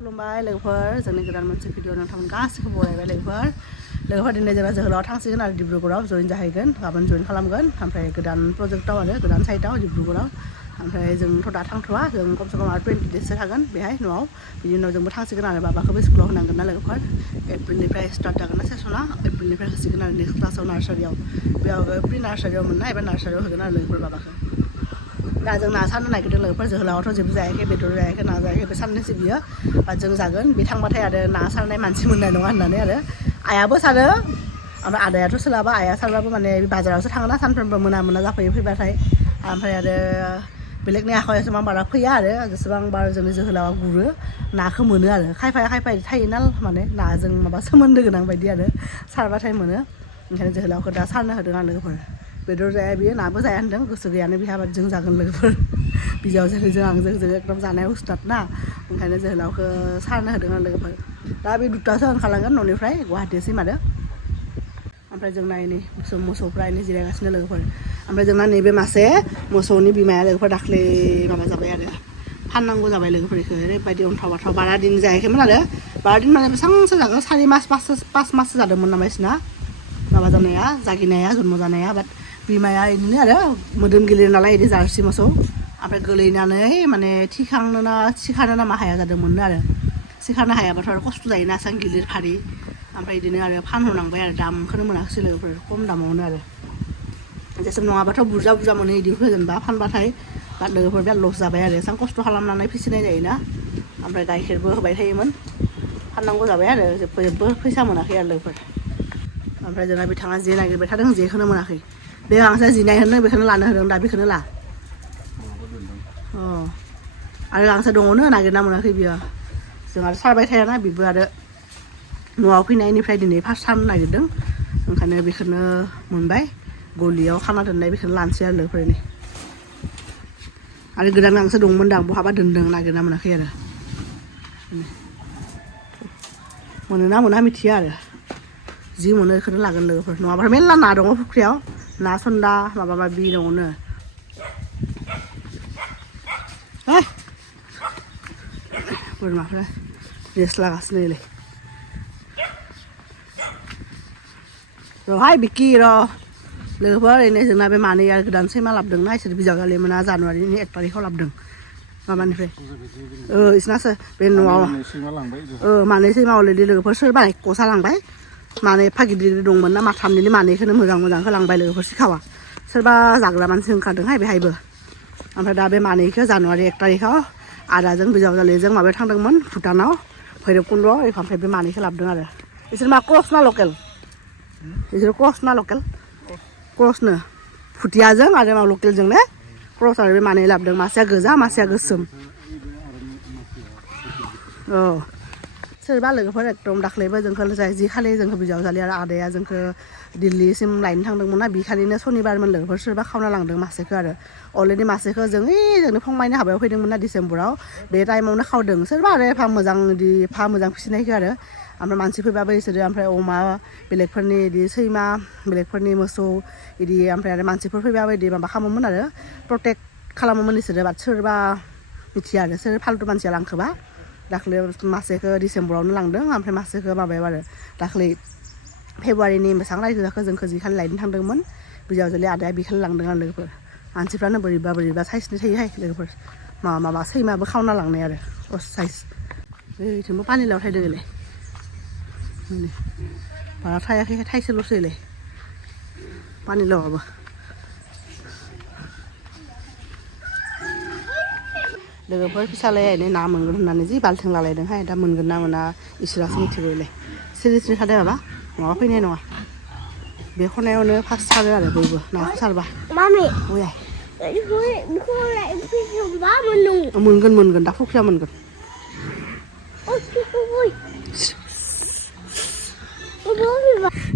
खुलुमबाय लोगोफोर जोंनि गोदान मोनसे भिडिअ नोंथांमोन गासिबो बरायबाय लोगोफोर दिनै जोंना जोहोलाव थांसिगोन आरो डिब्रुगड़आव जइन जाहैगोन गाबोन जइन खालामगोन ओमफ्राय गोदान प्रजेक्टआव आरो गोदान साइटआव डिब्रुगड़आव ओमफ्राय जोंथ' दा थांथ'वा जों खमसे खम आरो 20 डेससो थागोन बेहाय न'आव बिनि उनाव जोंबो थांसिगोन आरो बाबाखौबो स्कुलाव होनांगोन ना लोगोफोर एप्रिलनिफ्राय स्टार्ट जागोन ना सेसना एप्रिलनिफ्राय होसिगोन आरो नेक्स्ट क्लासाव नार्सारियाव बेयाव प्रि नार्सारियाव मोनना एबा नार्सारियाव होगोन आरो लोगोफोर बाबाखौ दा जों ना सारनो नागिरदों लोगोफोर जोहोलावआथ' जेबो जायाखै बेदर जायाखै ना जायाखै बे साननैसो बियो बा जों जागोन बे थांबाथाय आरो ना सारनाय मानसि मोननाय नङा होननानै आरो आइयाबो सारो ओमफ्राय आदायाथ' सोलाबा आइया सारबाबो माने बाजारावसो थाङोना सानफ्रोमबो मोना जाफैयो फैबाथाय ओमफ्राय आरो बेलेगनि आखायाव एसेबां बारा फैया आरो जेसेबां बार जोंनि जोहोलावा गुरो नाखौ मोनो आरो खायफा थायोना माने नाजों माबा सोमोन्दो गोनां बायदि आरो सारबाथाय मोनो ओंखायनो जोहोलावखौ दा सारनो होदों आरो लोगोफोर बेदर जाया बियो नाबो जाया होनदों गोसो गैयानो बिहा जों जागोन लोगोफोर बिजावजों आंजों एकदम जानाय उस्ताद ना ओंखायनो जोहोलावखौ सारनो होदों आरो लोगोफोर दा बे दुथासो ओंखारलांगोन न'निफ्राय गुवाहाटीसिम आरो ओमफ्राय जोंना नै मोसौफ्रा एनै जिरायगासिनो लोगोफोर ओमफ्राय जोंना नैबे मासे मोसौनि बिमाया लोगोफोर दाख्लै माबा जाबाय आरो फाननांगौ जाबाय लोगोफोरखौ ओरैबायदि अन्थाव बाथाव बारा दिन जायाखैमोन आरो बारा दिन माने बेसेबांसो जागोन 4 मास 5 माससो जादोंमोन नामा बिसिना माबा जानाया जागिनाया जन्म जानाया बाट बिमाया बिदिनो आरो मोदोम गिलिर नालाय बिदि जार्सि मोसौ ओमफ्राय गोलैनानै माने थिखांनो ना मा हाया जादोंमोननो आरो सिखारनो हायाबाथ' आरो खस्थ' जायोना एसेबां गिलिर फारि ओमफ्राय बिदिनो आरो फानहरनांबाय आरो दामखौनो मोनाखिसै लोगोफोर खम दामावनो आरो जेसेबां नङाबाथ' बुरजा मोनो बिदि जेनेबा फानबाथाय बाट लोगोफोर बिराद लस जाबाय आरो एसेबां खस्थ' खालामनानै फिसिनाय जायोना ओमफ्राय गाइखेरबो होबाय थायोमोन फाननांगौ जाबाय आरो जेबो फैसा मोनाखै आरो लोगोफोर ओमफ्राय जोंना बिथाङा जे नागिरबाय थादों जेखौनो मोनाखै बे गांसे जिनाय होनो बेखौनो लानो होदों दा बेखौनो ला आरो गांसे दङनो नागिरना मोनाखै बियो जों आरो सारबाय थायाना बेबो आरो न'आव फैनायनिफ्राय दिनै फार्स्ट सारनो नागिरदों ओंखायनो बेखौनो मोनबाय गलियाव खाना दोननाय बेखौनो लानोसै आरो लोगोफोरनि आरो गोदान गांसे दंमोन दां बहाबा दोनदों नागिरना मोनाखै आरो मोनोना मोना मिथिया आरो जि मोनो बेखौनो लागोन लोगोफोर नङाबा मेरला ना दङ फुख्रियाव ना सन्दा माबा माबि दङनो बोरमाफ्रा रेस्ट लागासिनोलै र'हाय बिकि र' लोगोफोर ओरैनो जोंना बे मानैया गोदान सैमा लाबोदोंना इसोर बिजावजालि मोना जानुवारिनि 1 तारिखआव लाबोदों माबानिफ्राय इसनासो बे न'आव मानै सैमा अलरेडि लोगोफोर सोरबा गसा लांबाय मानै एफा गिदिर दंमोन ना माथामनि मानैखौनो मोजांखौ लांबाय लोगोफोर सिखावा सोरबा जाग्रा मानसि ओंखारदोंहाय बेहायबो ओमफ्राय दा बे मानैखौ जानुवारि 1 तारिखआव आदाजों बिजावजालिजों माबायाव थांदोंमोन भुटानाव भैरबकुन्द'आव ओमफ्राय बे मानैखौ लाबोदों आरो बिसोर मा क्रस ना लकेल बिसोर क्रस ना लकेल क्रसनो भुटियाजों आरो मा लकेलजों ने क्रस आरो बे मानै लाबोदों मासेया गोजा मासेया गोसोम सोरबा लोगोफोर एकदम दाख्लैबो जोंखौ जि खालि जोंखौ बिजावजालि आरो आदाया जोंखौ दिल्लीसिम लायनो थांदोंमोन ना बि खालिनो सनिबारमोन लोगोफोर सोरबा खावना लांदों मासेखौ आरो अलरेडि मासेखौ जोंनि फंबायनि हाबायाव फैदोंमोन ना डिसेम्बराव बे टाइमावनो खावदों सोरबा आरो एफा मोजां फिसिनायखौ आरो ओमफ्राय मानसि फैबाबो बिसोरो ओमफ्राय अमा बेलेगफोरनि बिदि सैमा बेलेगफोरनि मोसौ बिदि ओमफ्राय आरो मानसिफोर फैबाबो बिदि माबा खालामोमोन आरो प्रटेक्ट खालामोमोन बिसोरो बाट सोरबा मिथिया आरो सोर फाल्थु मानसिया लांखोबा दाख्लै मासेखौ डिसेम्बरावनो लांदों ओमफ्राय मासेखौ माबायाव आरो दाख्लै फेब्रुवारिनि बेसेबां रायजो जाखो जोंखौ जि खालि लायनो थांदोंमोन बिजावजालि आदाया बि खालि लांदों आरो लोगोफोर मानसिफ्रानो बोरैबा साइसनि थायोहाय लोगोफोर माबा सैमाबो खावना लांनाय आरो साइज बेथिंबो पानिलाव थायदोंलै बारा थायाखै थाइसेल'सैलै पानिलावाबो लोगोफोर फिसालाया ना मोनगोन होननानै जि बाल्थिं लालायदोंहाय दा मोनगोन ना मोना इसोरासो मिथिगौलै सिरि थादों माबा माबा फैनाय नङा बे खनायावनो फार्स्ट सारो आरो बयबो नाखौ सारबा मोनगोन दा फुख्रिया मोनगोन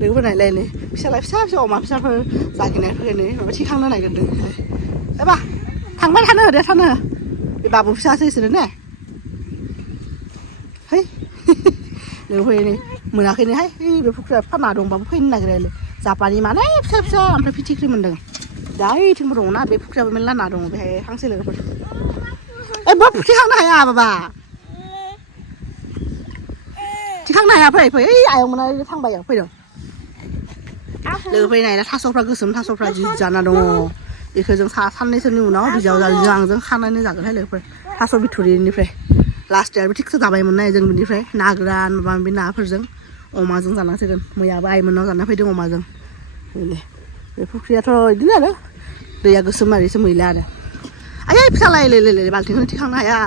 लोगोफोर नायलाय नै फिसा अमा फिसाफोर जागिनायफोरनो माबा थिखांनो नागिरदों एबा थांबाय थानो होदो थानो बे बाबु फिसासो इसोरो ने है लोगोफोर नै मोनाखैनोहाय बे फुख्रिया एफा ना दंबाबो फैनो नागिरलाय जापानि माने फिसा ओमफ्राय फिथिख्रि मोनदों दा ओइथिंबो दङ ना बे फुख्रियाबो मेरला ना दङ बेहाय हांसो लोगोफोर फुख्रि खांनो हाया बाबा ที่ข้างในอะเพื่อนไอ้ออกมาในทางใบอ่ะเพื่อนเลยไปไหนนะท้าโซฟราก็สมท้าโซฟราจีจานาดงอีกคือจังท่านในสนุนเนาะพี่เจ้าจะยังจังข้างในจากกันให้เลยเพื่อนท้าโซบิทูรีนี่เพื่อน last year ไปทิกสตาร์ไปมันไหนจังเป็นนี่เพื่อนนากรานมันเป็นนาเพื่อนจังออกมาจังสันนักเสียกันไม่อยากไปมันน้องสันนักเพื่อนออกมาจังเลยพวกเสียทอดีแล้วเนาะเดี๋ยวก็สมัยสมัยแล้วไอ้พี่อะไรเลยบาลถึงที่ข้างในอะ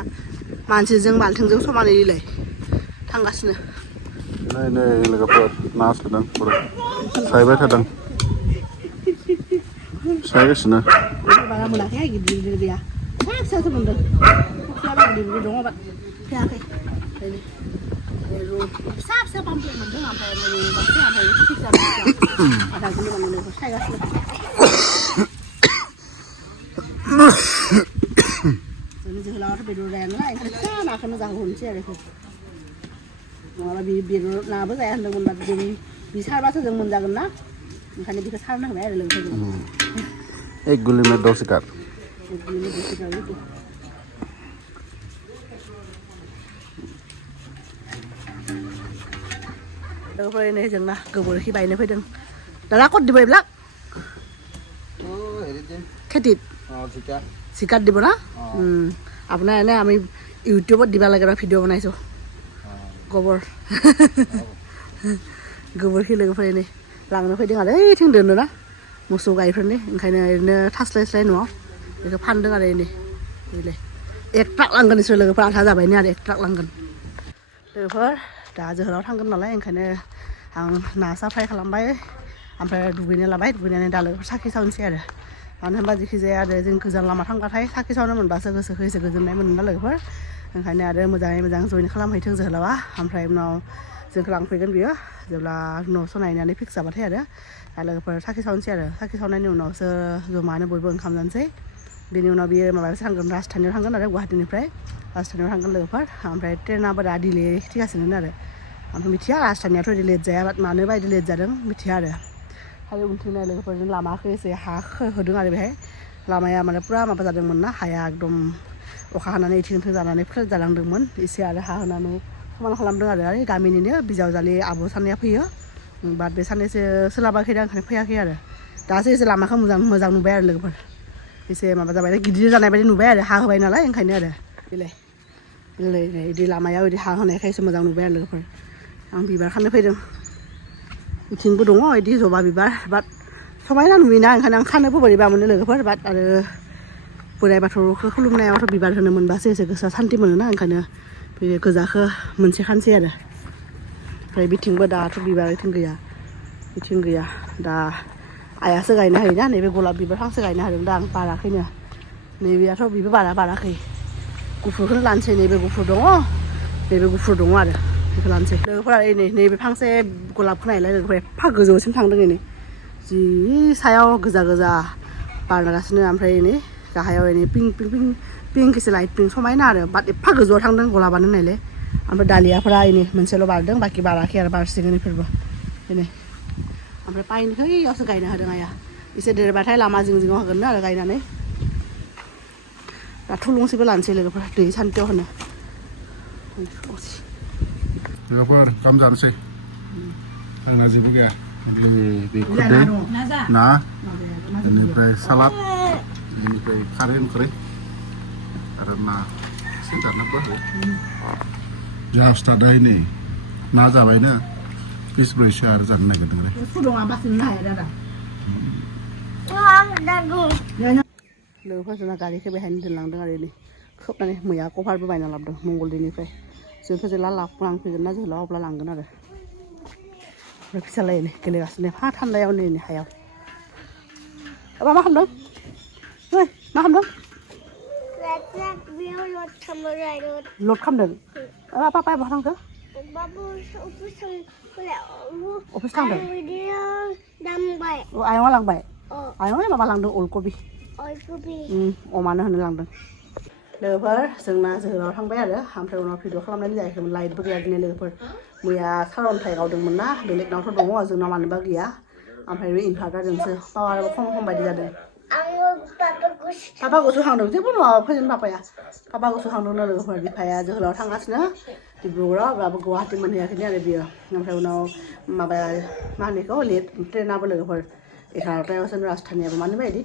มันจังบาลถึงจังสมัยนี้เลยทางกัสเนี่ยนี่เลยก็เปิดน้าสุดนั่งเปิดใส่ไว้เท่าดังใส่ก็สินะบ้านเราแค่กี่เดือนเดียวแค่เช้าสมุนเดิมแค่แบบเดือนดงแบบแค่แค่เลยรู้ทราบเสื้อปั๊มเปลี่ยนมันต้องมาแทนเลยมันเสื้ออะไรที่จะมาอะไรก็ไม่รู้เลยใช่ก็ใช่ตอนนี้จะเราถ้าไปดูแลนั่นแหละข้ามาขนาดหุ่นเชี่ยเลยคือเราบีนาเพื่อใส่อันเดิมมันแบบบีชาบ้าเสื้อมันจังนะมันคันนี้บีก็ชานั่งแม่เลยคือएक गुली में 2 शिकार đâu phải này chừng nào cứ buổi khi bay này phải đừng đã lá con đi bơi lắc cái thịt xì cắt đi bữa đó apa này này kami YouTube di balik ada video mana itu gober gober khi lagi phải này lang nó phải đừng ở đấy thằng đường nữa đó một số gai phần đấy cái này nó thắt lên nữa để cái pan đừng ở đây này đây ekstrak lang kan isu lagi perang saja ini ada ekstrak lang kan được phải đã giờ nó thăng cái nó lấy cái này hàng nasa phải làm bay làm phải đủ cái này là bay đủ cái này đã lấy sắc khi sau xe rồi anh em bây giờ khi ra để dừng cứ dần làm mà thăng cái thấy sắc khi sau nó mình bảo sơ sơ cái dừng này mình đã lấy phải cái này để một dạng rồi nó làm hay thương giờ là quá làm phải nó dừng làm phải cái gì á giờ là nó sau này này fix sao thế đấy là phải sắc khi sau xe rồi sắc khi sau này nó sơ rồi mà nó bồi bồi không dần thế bên nó bị mà phải sang cái rast thành thăng cái này quá thì phải rast thành thăng cái lửa phải làm phải trên nào bây giờ đi lấy thì cái gì nữa đấy làm mình thiệt rast thành thôi đi lấy giá bắt mà nếu bây đi lấy giá đó mình thiệt rồi hay là cái này là cái phần làm cái sẽ há khơi hơi đứng ở đây hết làm mà nó pura mà bây giờ được mình nó hay đom ở khả năng này thì thường giờ này phải giờ đang được mình thì sẽ là há nó mà nó làm được ở đây cái mình này bây giờ giờ lấy abo san này phải bắt bây san này sẽ làm cái đang phải cái rồi đã sẽ làm mà không mờ rằng nụ bé được rồi thì sẽ mà bây giờ bây giờ cái giờ này bây giờ nụ bé rồi há hơi nó lấy cái này rồi đi lấy đi làm mà đi há này cái sẽ mờ rằng nụ bé được rồi ang bibar kan phải được chính có đúng rồi đi rồi bà bibar bắt sau mấy năm vì nàng khả năng khăn nó bớt bà mình được cái bắt bữa nay bà thôi không lúc nào thôi bibar thôi mình bà sẽ cái sao thanh tim mình nó khả năng bây giờ giờ khờ mình sẽ khăn xe rồi phải biết chính bữa đã thôi bibar biết chính cái đã ai sẽ cái này nhá này bây giờ là bibar thang sẽ cái này đang bà là cái này này bây giờ thôi bibar bà là cái cú phụ cái lan xe này bây cú phụ đúng không này bây cú phụ đúng rồi cái lan xeเลยเพราะอะไรนี่ไปพังเซ่กุหลาบข้างในเลยเลยพักกระโจนทางตรงนี้จี사요 그자 바라가스는 암프레นี่ก็ให้เอานี่ปิ้งคือสไลด์ปิ้งสมัยหน้าเด้อบัดพักกระโจนทางตรงกุหลาบนั่นไหนเลยอันเป็นดาเลียพระนี่มันเซโลบาร์เด้งบากิบาราเคียร์บาร์สิงนี่เพิ่นบ่นี่อันเป็นไปนี่เฮ้ยเอาสกายนะเด้งไงอ่ะอีเสเดอร์บาไทยลามาจริงๆว่ากันนะไกนั่นนี่ตัดทุ่งลงสิเป็นหลานเซเลยก็เดี๋ยวฉันเจ้าคนน่ะLapor kamzan sih. Ang nasi buka. Di kude. Nah. Ini pray salad. Ini pray karen kare. Karena sedang apa? Jauh stada ini. Naza baina. Pis pray share jangan gitu deh. Sudah apa sih nah ya dah. Wah, dagu. Lalu pas nak kali ke behind dalang dengar ini. Kau nanti muya kau harus bermain dalam dong. Mongol ini pray. Jadi kita lalap pulang pergi nasi lalap pulang kan ada. Mereka salah ini, kelegas ini. Hatan layau ini hayal. Apa makan dong? Hei, makan dong? Lihat video lot kamera lot. Lot kam dong? Apa makan ke? Babu opus kalau. Opus tang dong? Video lambai. Oh, ayam lang bay. Ayam ni mama lang dong ul kopi. Oi kopi. Omana hendak lang dong.เลยเพื่อซึ่งน่าจะเราทั้งแบบเลยทำเพลงเราพิจารณาเรื่องใหญ่คือมันไล่เพื่อในเลยเพื่อเมื่อถ้าเราไทยเราดึงมันนะเด็กน้องทดลองว่าซึ่งน้องมันบางทีอ่ะทำเพลงอินพาร์ตดึงซื้อเพราะว่าเราคงไปดีจังเลยป้ากูสู้ห่างดึงที่พูดว่าเพื่อนป้าไปอ่ะป้ากูสู้ห่างดึงเลยเพื่อดีพายจะเราทั้งนั้นนะ डिब्रुगड़आव बाबो गुवाहाटि मोनहैयाखैनो आरो बियो ओमफ्राय उनाव माबा मा होनो बेखौ late ट्रेनाबो लोगोफोर 11टायावसो राजधानियाबो मानो बायदि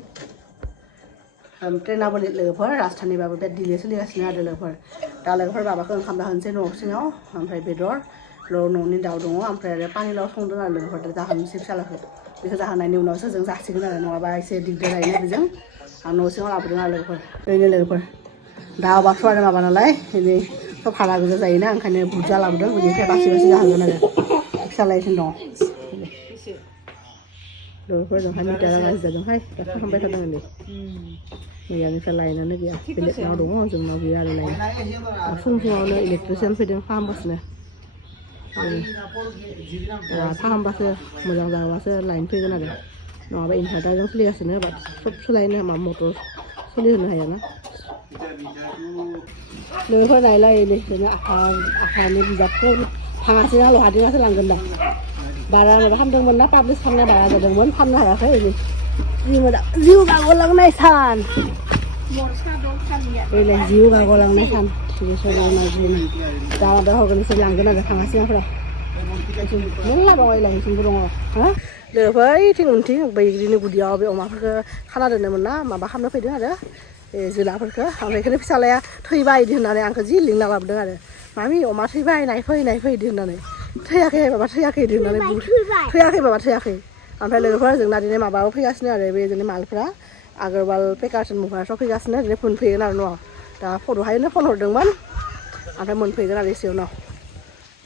ट्रेनाबो लेट लोगोफोर राजधानिबाबो बे डिले सोलिगासिनो आरो लोगोफोर दा लोगोफोर बाबाखौ ओंखाम जाहोनोसै न' सिङाव ओमफ्राय बेदर न'नि दाउ दङ ओमफ्राय आरो पानिलाव संदों आरो लोगोफोर जाहोनोसै फिसालाखौ बेखौ जाहोनायनि उनावसो जों जासिगोन आरो नङाबा एसे दिगदार जायोना बेजों आं न' सिङाव लाबोदों आरो लोगोफोर ओरैनो लोगोफोर दा अमाथ' आरो माबा नालाय बिदि सब भारा गोजा जायोना ओंखायनो बुरजा लाबोदों बिनिफ्राय बासि जाहोगोन आरो फिसालायसिनो दं लोगोफोर जोंहा मिटारा गाज्रि जादोंहाय दा फाहामबाय थादों नै मैयानिफ्राय लायनानै गैया बेलेगनाव दङ जोंनाव गैया आरो लायनो फुं फुङावनो इलेक्ट्रिसियान फैदों फाहामगासिनो फाहामबासो मोजां जाबासो लाइन फैगोन आरो नङाबा इनभार्टारजों सोलिगासिनो बाट सब सोलायनो माबा मटर सोलिहोनो हायाना लोगोफोर नायलाय जोंना आखानि बिजाबखौ थाङासै ना लहादिङासो लांगोन दा बारा माबा खालामदोंमोन ना पाब्लिस खालामनाया बारा जादोंमोन फाननो हायाखै जिउ गागलांनाय सान जिउ गागलांनाय सान दा माबा हरगोन एसे लांगोन आरो थाङासै नाफोरा मेरला दङ लाइनथिंबो दङ हा लोगोफोर ओइथिं उनथिं बैग्रिनि गुदियाव बे अमाफोरखौ खाना दोनदोंमोन ना माबा खालामनो फैदों आरो जोलाफोरखौ ओमफ्राय बेखौनो फिसालाया थैबाय इदि होननानै आंखौ जि लिंना लाबोदों आरो मामि अमा थैबाय नायफै इदि होननानै थैयाखै बाबा थैयाखै इदि होननानै थैयाखै बाबा थैयाखै ओमफ्राय लोगोफोर जोंना दिनै माबाबो फैगासिनो आरो बे जोंनि मालफ्रा आगरवाल पेकार्सन मुभार्सआव फैगासिनो दिनै मोनफैगोन आरो न'आव दा फट'हायनो फन हरदोंमोन ओमफ्राय मोनफैगोन आरो एसे उनाव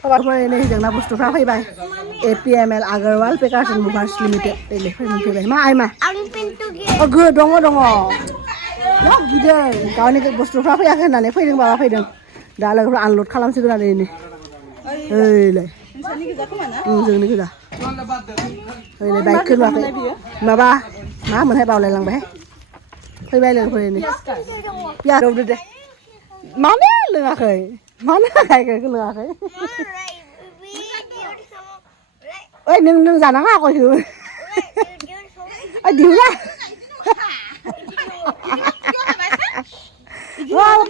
थबाफोर नै जोंना बुस्थुफ्रा फैबाय APML आगरवाल पेकार्सन मुभार्स लिमिटेड मोनफैबाय मा आइमा दङ गिदिर गावनि बुस्थुफ्रा फैयाखै होननानै फैदों बाबा फैदों दा लोगोफोर आनलड खालामसिगोन आरो नै ओइलाय जोंनि गोजा ओइलाय बाइकखौ नुवाखै माबा मा मोनहाय बावलायलांबाय फैबाय लोगोफोर नै पियास रौदो दे मानो लोङाखै मानो गाइखेरखौ लोङाखै ओइ नों जानाङा गयखौ ओइ दिहुना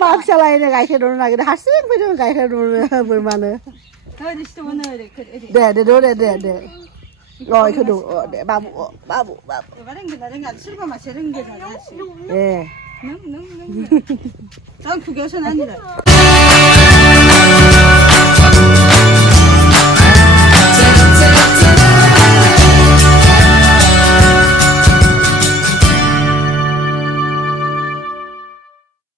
मा फिसालायनो गाइखेर दौनो नागिरदों हारसिं फैदों गाइखेर दौनो बोरमानो दे इखौ दौ दे बाबु नों खुगायाव सोनानै